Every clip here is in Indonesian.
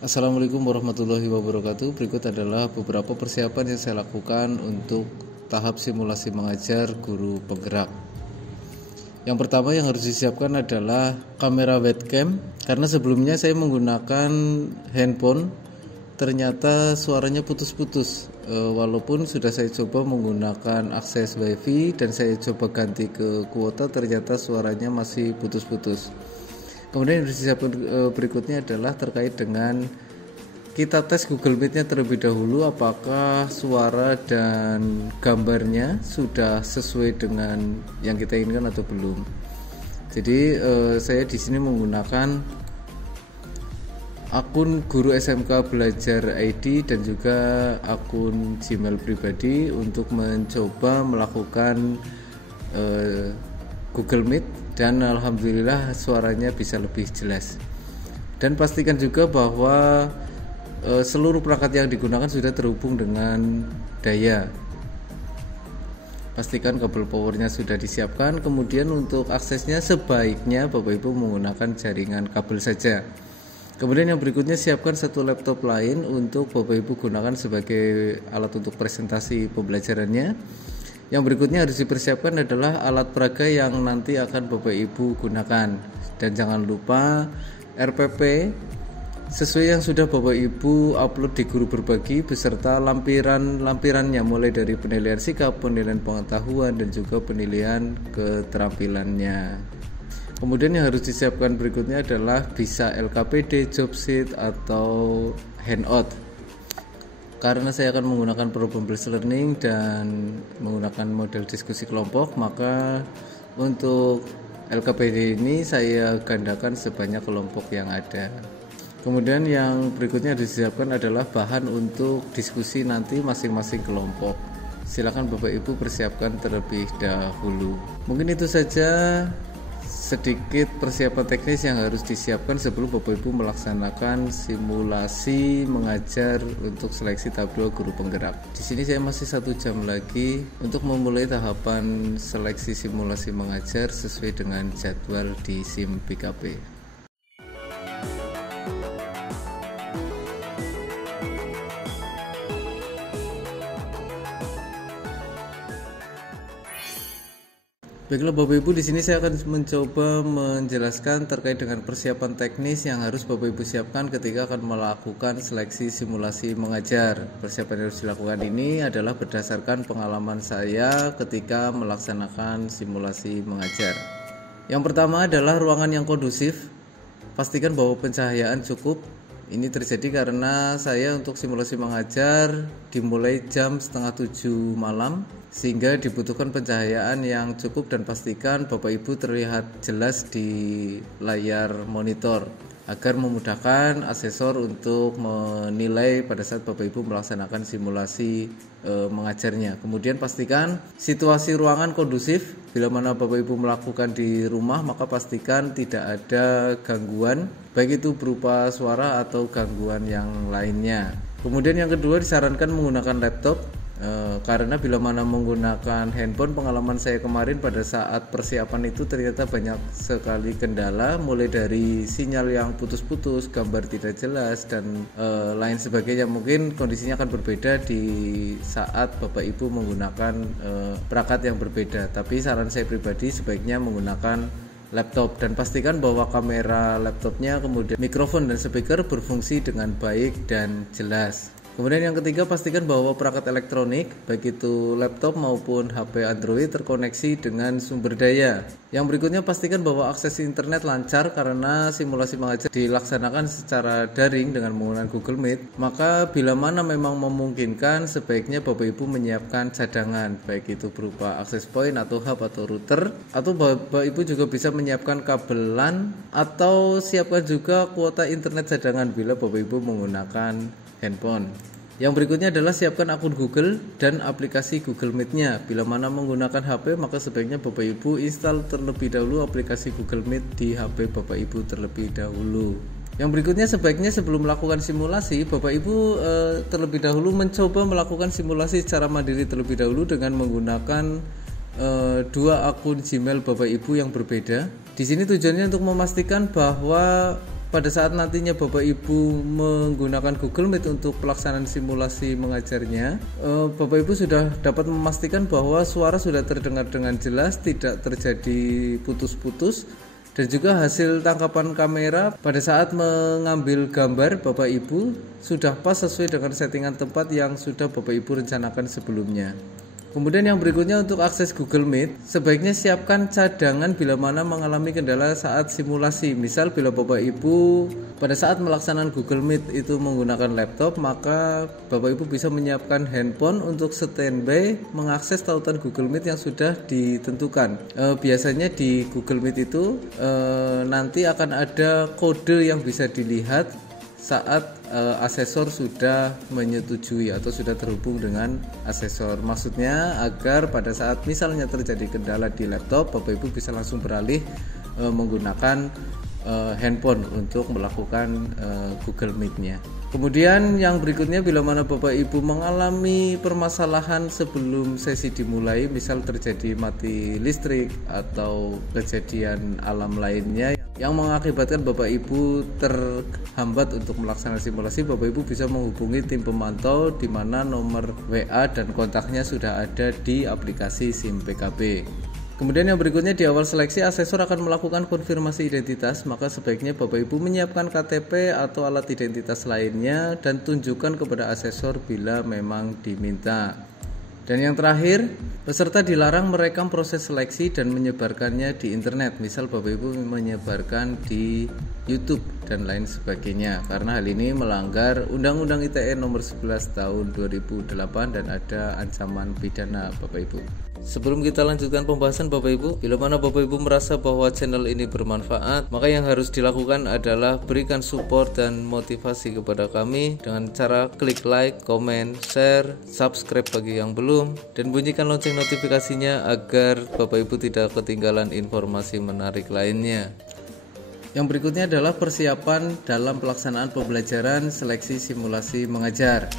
Assalamualaikum warahmatullahi wabarakatuh. Berikut adalah beberapa persiapan yang saya lakukan untuk tahap simulasi mengajar guru penggerak. Yang pertama yang harus disiapkan adalah kamera webcam, karena sebelumnya saya menggunakan handphone, ternyata suaranya putus-putus. Walaupun sudah saya coba menggunakan akses wifi dan saya coba ganti ke kuota, ternyata suaranya masih putus-putus. Kemudian yang harus disiapkan berikutnya adalah terkait dengan kita tes Google Meet-nya terlebih dahulu, apakah suara dan gambarnya sudah sesuai dengan yang kita inginkan atau belum. Jadi saya di sini menggunakan akun Guru SMK Belajar ID dan juga akun Gmail pribadi untuk mencoba melakukan Google Meet, dan alhamdulillah suaranya bisa lebih jelas. Dan pastikan juga bahwa seluruh perangkat yang digunakan sudah terhubung dengan daya. Pastikan kabel powernya sudah disiapkan. Kemudian untuk aksesnya sebaiknya Bapak Ibu menggunakan jaringan kabel saja. Kemudian yang berikutnya, siapkan satu laptop lain untuk Bapak Ibu gunakan sebagai alat untuk presentasi pembelajarannya. Yang berikutnya harus dipersiapkan adalah alat peraga yang nanti akan Bapak Ibu gunakan. Dan jangan lupa RPP sesuai yang sudah Bapak Ibu upload di Guru Berbagi beserta lampirannya, mulai dari penilaian sikap, penilaian pengetahuan, dan juga penilaian keterampilannya. Kemudian yang harus disiapkan berikutnya adalah bisa LKPD, job sheet, atau handout. Karena saya akan menggunakan problem based learning dan menggunakan model diskusi kelompok, maka untuk LKPD ini saya gandakan sebanyak kelompok yang ada. Kemudian yang berikutnya disiapkan adalah bahan untuk diskusi nanti masing-masing kelompok. Silakan Bapak Ibu persiapkan terlebih dahulu. Mungkin itu saja sedikit persiapan teknis yang harus disiapkan sebelum Bapak Ibu melaksanakan simulasi mengajar untuk seleksi tahap 2 guru penggerak. Di sini saya masih 1 jam lagi untuk memulai tahapan seleksi simulasi mengajar sesuai dengan jadwal di SIM BKP. Baiklah Bapak Ibu, di sini saya akan mencoba menjelaskan terkait dengan persiapan teknis yang harus Bapak Ibu siapkan ketika akan melakukan seleksi simulasi mengajar. Persiapan yang harus dilakukan ini adalah berdasarkan pengalaman saya ketika melaksanakan simulasi mengajar. Yang pertama adalah ruangan yang kondusif. Pastikan bahwa pencahayaan cukup. Ini terjadi karena saya untuk simulasi mengajar dimulai jam 6:30 malam, sehingga dibutuhkan pencahayaan yang cukup, dan pastikan Bapak Ibu terlihat jelas di layar monitor agar memudahkan asesor untuk menilai pada saat Bapak Ibu melaksanakan simulasi mengajarnya. Kemudian pastikan situasi ruangan kondusif. Bila mana Bapak Ibu melakukan di rumah, maka pastikan tidak ada gangguan, baik itu berupa suara atau gangguan yang lainnya. Kemudian yang kedua, disarankan menggunakan laptop. Karena bila mana menggunakan handphone, pengalaman saya kemarin pada saat persiapan itu ternyata banyak sekali kendala, mulai dari sinyal yang putus-putus, gambar tidak jelas, dan lain sebagainya. Mungkin kondisinya akan berbeda di saat Bapak Ibu menggunakan perangkat yang berbeda, tapi saran saya pribadi sebaiknya menggunakan laptop, dan pastikan bahwa kamera laptopnya, kemudian mikrofon dan speaker berfungsi dengan baik dan jelas. Kemudian yang ketiga, pastikan bahwa perangkat elektronik baik itu laptop maupun HP Android terkoneksi dengan sumber daya. Yang berikutnya, pastikan bahwa akses internet lancar karena simulasi mengajar dilaksanakan secara daring dengan menggunakan Google Meet. Maka bila mana memang memungkinkan, sebaiknya Bapak Ibu menyiapkan cadangan, baik itu berupa akses point atau hub atau router, atau Bapak Ibu juga bisa menyiapkan kabel LAN, atau siapkan juga kuota internet cadangan bila Bapak Ibu menggunakan handphone. Yang berikutnya adalah siapkan akun Google dan aplikasi Google Meet-nya. Bila mana menggunakan HP, maka sebaiknya Bapak Ibu install terlebih dahulu aplikasi Google Meet di HP Bapak Ibu terlebih dahulu. Yang berikutnya, sebaiknya sebelum melakukan simulasi, Bapak Ibu terlebih dahulu mencoba melakukan simulasi secara mandiri terlebih dahulu dengan menggunakan 2 akun Gmail Bapak Ibu yang berbeda. Di sini tujuannya untuk memastikan bahwa pada saat nantinya Bapak Ibu menggunakan Google Meet untuk pelaksanaan simulasi mengajarnya, Bapak Ibu sudah dapat memastikan bahwa suara sudah terdengar dengan jelas, tidak terjadi putus-putus, dan juga hasil tangkapan kamera pada saat mengambil gambar Bapak Ibu sudah pas sesuai dengan settingan tempat yang sudah Bapak Ibu rencanakan sebelumnya. Kemudian yang berikutnya untuk akses Google Meet, sebaiknya siapkan cadangan bila mana mengalami kendala saat simulasi. Misal bila Bapak Ibu pada saat melaksanakan Google Meet itu menggunakan laptop, maka Bapak Ibu bisa menyiapkan handphone untuk standby mengakses tautan Google Meet yang sudah ditentukan. Biasanya di Google Meet itu nanti akan ada kode yang bisa dilihat saat asesor sudah menyetujui atau sudah terhubung dengan asesor. Maksudnya agar pada saat misalnya terjadi kendala di laptop, Bapak Ibu bisa langsung beralih menggunakan handphone untuk melakukan Google Meet-nya. Kemudian yang berikutnya, bila mana Bapak Ibu mengalami permasalahan sebelum sesi dimulai, misal terjadi mati listrik atau kejadian alam lainnya yang mengakibatkan Bapak Ibu terhambat untuk melaksanakan simulasi, Bapak Ibu bisa menghubungi tim pemantau di mana nomor WA dan kontaknya sudah ada di aplikasi SIM PKB. Kemudian yang berikutnya, di awal seleksi asesor akan melakukan konfirmasi identitas, maka sebaiknya Bapak Ibu menyiapkan KTP atau alat identitas lainnya dan tunjukkan kepada asesor bila memang diminta. Dan yang terakhir, peserta dilarang merekam proses seleksi dan menyebarkannya di internet. Misal Bapak Ibu menyebarkan di YouTube dan lain sebagainya, karena hal ini melanggar Undang-Undang ITE nomor 11 tahun 2008 dan ada ancaman pidana Bapak Ibu. Sebelum kita lanjutkan pembahasan Bapak Ibu, bila mana Bapak Ibu merasa bahwa channel ini bermanfaat, maka yang harus dilakukan adalah berikan support dan motivasi kepada kami dengan cara klik like, komen, share, subscribe bagi yang belum, dan bunyikan lonceng notifikasinya agar Bapak Ibu tidak ketinggalan informasi menarik lainnya. Yang berikutnya adalah persiapan dalam pelaksanaan pembelajaran seleksi simulasi mengajar.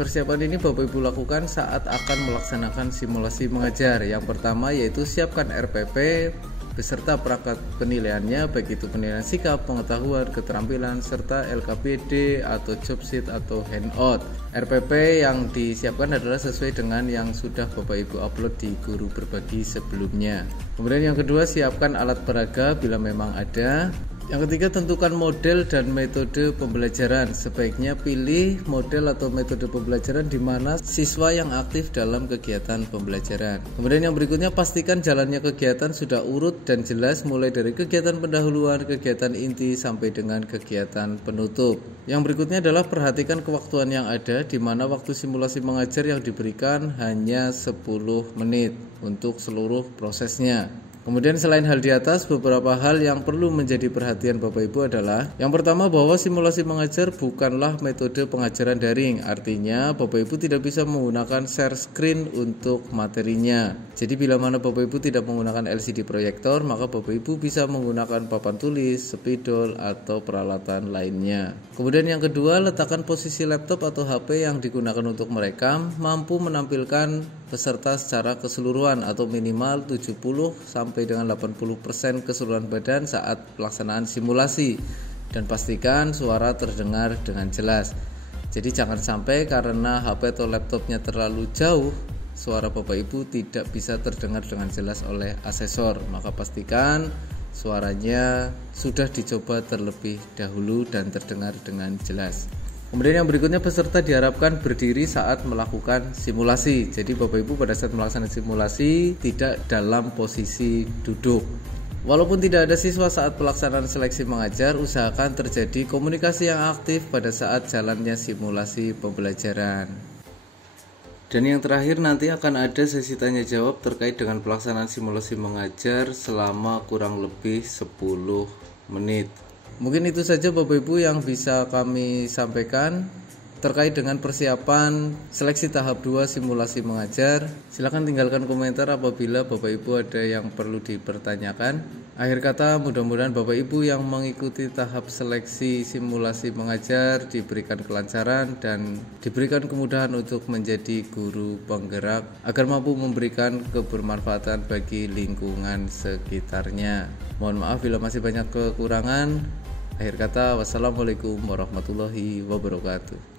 Persiapan ini Bapak Ibu lakukan saat akan melaksanakan simulasi mengajar. Yang pertama yaitu siapkan RPP beserta perangkat penilaiannya, baik itu penilaian sikap, pengetahuan, keterampilan, serta LKPD atau job sheet atau handout. RPP yang disiapkan adalah sesuai dengan yang sudah Bapak Ibu upload di guru berbagi sebelumnya. Kemudian yang kedua, siapkan alat peraga bila memang ada. Yang ketiga, tentukan model dan metode pembelajaran. Sebaiknya pilih model atau metode pembelajaran di mana siswa yang aktif dalam kegiatan pembelajaran. Kemudian yang berikutnya, pastikan jalannya kegiatan sudah urut dan jelas mulai dari kegiatan pendahuluan, kegiatan inti sampai dengan kegiatan penutup. Yang berikutnya adalah perhatikan kewaktuan yang ada, di mana waktu simulasi mengajar yang diberikan hanya 10 menit untuk seluruh prosesnya. Kemudian selain hal di atas, beberapa hal yang perlu menjadi perhatian Bapak Ibu adalah yang pertama, bahwa simulasi mengajar bukanlah metode pengajaran daring. Artinya Bapak Ibu tidak bisa menggunakan share screen untuk materinya. Jadi bila mana Bapak Ibu tidak menggunakan LCD proyektor, maka Bapak Ibu bisa menggunakan papan tulis, spidol atau peralatan lainnya. Kemudian yang kedua, letakkan posisi laptop atau HP yang digunakan untuk merekam mampu menampilkan peserta secara keseluruhan atau minimal 70 sampai dengan 80% keseluruhan badan saat pelaksanaan simulasi, dan pastikan suara terdengar dengan jelas. Jadi jangan sampai karena HP atau laptopnya terlalu jauh, suara Bapak Ibu tidak bisa terdengar dengan jelas oleh asesor. Maka pastikan suaranya sudah dicoba terlebih dahulu dan terdengar dengan jelas. Kemudian yang berikutnya, peserta diharapkan berdiri saat melakukan simulasi. Jadi Bapak Ibu pada saat melaksanakan simulasi tidak dalam posisi duduk. Walaupun tidak ada siswa saat pelaksanaan seleksi mengajar, usahakan terjadi komunikasi yang aktif pada saat jalannya simulasi pembelajaran. Dan yang terakhir, nanti akan ada sesi tanya jawab terkait dengan pelaksanaan simulasi mengajar selama kurang lebih 10 menit. Mungkin itu saja Bapak Ibu yang bisa kami sampaikan terkait dengan persiapan seleksi tahap 2 simulasi mengajar. Silakan tinggalkan komentar apabila Bapak Ibu ada yang perlu dipertanyakan. Akhir kata, mudah-mudahan Bapak Ibu yang mengikuti tahap seleksi simulasi mengajar diberikan kelancaran dan diberikan kemudahan untuk menjadi guru penggerak agar mampu memberikan kebermanfaatan bagi lingkungan sekitarnya. Mohon maaf bila masih banyak kekurangan. Akhir kata, wassalamualaikum warahmatullahi wabarakatuh.